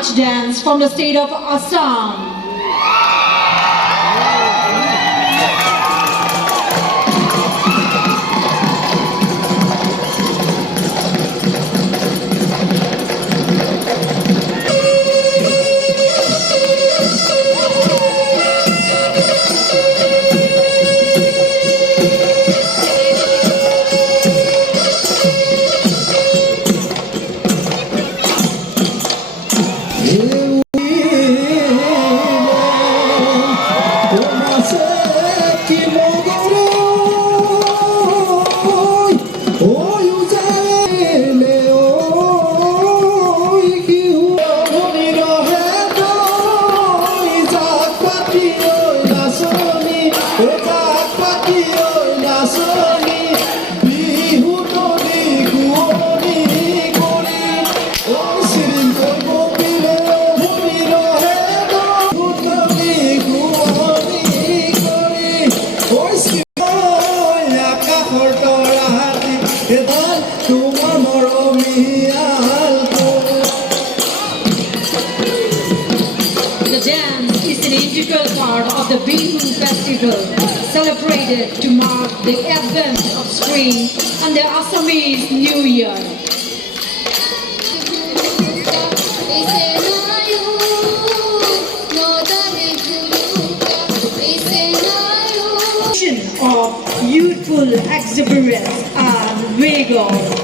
march dance from the state of Assam. The dance is an integral part of the Bihu festival, celebrated to mark the advent of spring and the Assamese New Year. Of youthful exuberance and vigor.